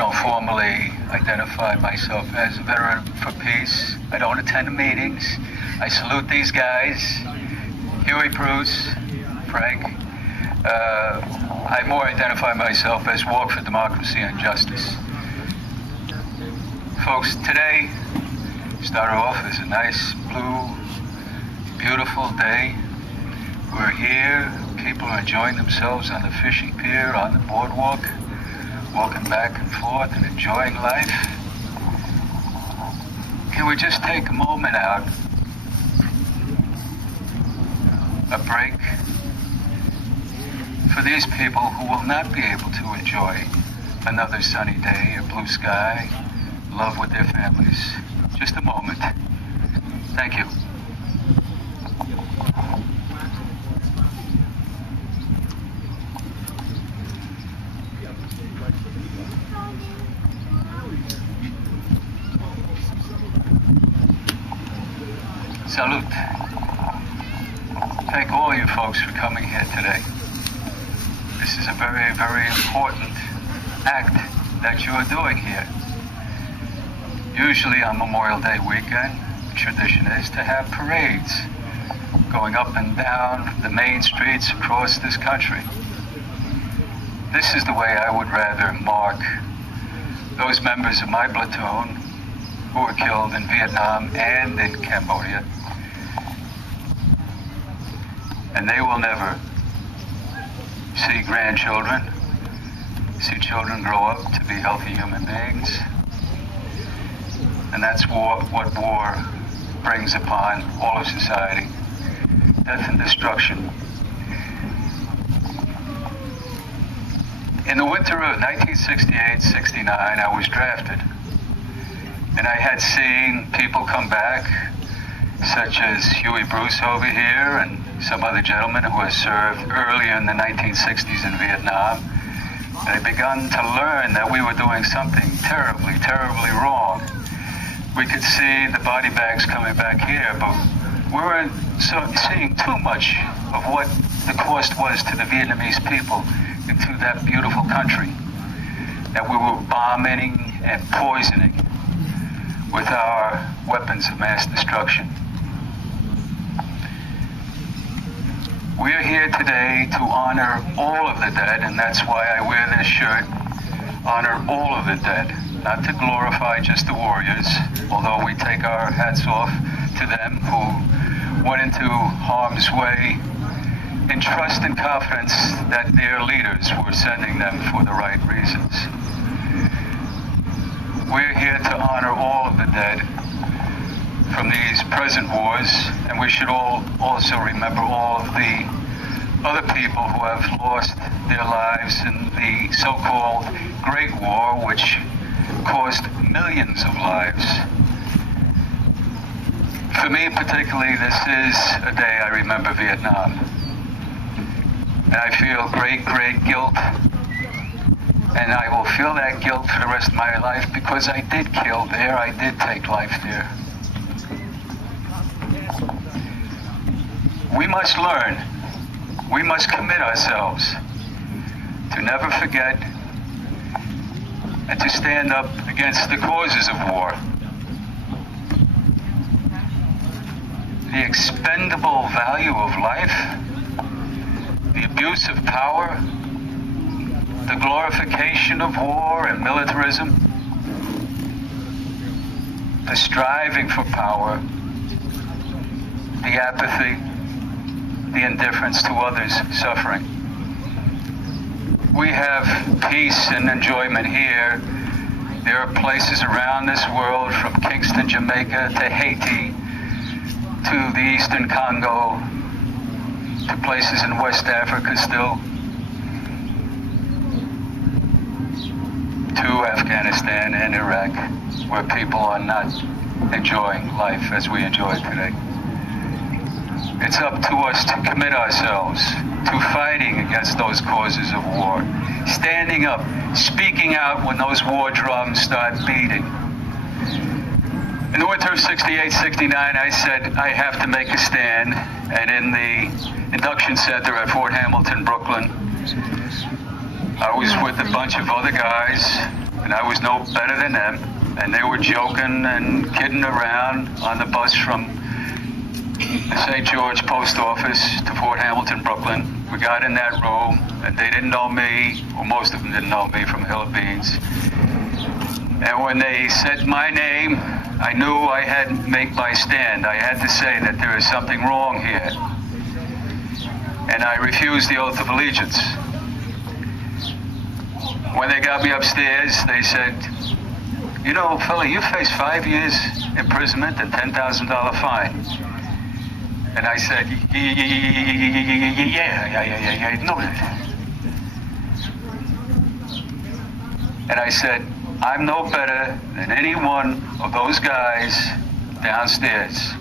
don't formally identify myself as a veteran for peace. I don't attend the meetings. I salute these guys, Huey, Bruce, Frank. I more identify myself as Walk for Democracy and Justice. Folks, today started off as a nice, blue, beautiful day. We're here. People are enjoying themselves on the fishing pier, on the boardwalk, walking back and forth and enjoying life. Can we just take a moment out, a break, for these people who will not be able to enjoy another sunny day, a blue sky, love with their families? Just a moment. Thank you. Salute. Thank all you folks for coming here today. This is a very, very important act that you are doing here. Usually on Memorial Day weekend, the tradition is to have parades going up and down the main streets across this country. This is the way I would rather mark those members of my platoon who were killed in Vietnam and in Cambodia. And they will never see grandchildren, see children grow up to be healthy human beings. And that's what war brings upon all of society. Death and destruction. In the winter of 1968-69, I was drafted. And I had seen people come back, such as Huey Bruce over here and some other gentlemen who had served earlier in the 1960s in Vietnam. And I begun to learn that we were doing something terribly, terribly wrong. We could see the body bags coming back here, but we weren't seeing too much of what the cost was to the Vietnamese people and to that beautiful country that we were bombing and poisoning with our weapons of mass destruction. We are here today to honor all of the dead, and that's why I wear this shirt. Honor all of the dead, not to glorify just the warriors, although we take our hats off to them who went into harm's way in trust and confidence that their leaders were sending them for the right reasons. We're here to honor all of the dead from these present wars, and we should all also remember all of the other people who have lost their lives in the so-called Great War, which cost millions of lives. For me particularly, this is a day I remember Vietnam. And I feel great, great guilt. And I will feel that guilt for the rest of my life because I did kill there, I did take life there. We must learn, we must commit ourselves to never forget and to stand up against the causes of war. The expendable value of life, the abuse of power, the glorification of war and militarism, the striving for power, the apathy, the indifference to others' suffering. We have peace and enjoyment here. There are places around this world, from Kingston, Jamaica, to Haiti, to the Eastern Congo, to places in West Africa still, to Afghanistan and Iraq, where people are not enjoying life as we enjoy it today. It's up to us to commit ourselves to fighting against those causes of war, standing up, speaking out when those war drums start beating. In the winter of 68, 69, I said I have to make a stand, and in the induction center at Fort Hamilton, Brooklyn, I was with a bunch of other guys, and I was no better than them. And they were joking and kidding around on the bus from the St. George Post Office to Fort Hamilton, Brooklyn. We got in that room, and they didn't know me, or most of them didn't know me from Hill of Beans. And when they said my name, I knew I had to make my stand. I had to say that there is something wrong here. And I refused the oath of allegiance. When they got me upstairs, they said, you know, fella, you face 5 years imprisonment and $10,000 fine. And I said, yeah, I know that. And I said, I'm no better than any one of those guys downstairs.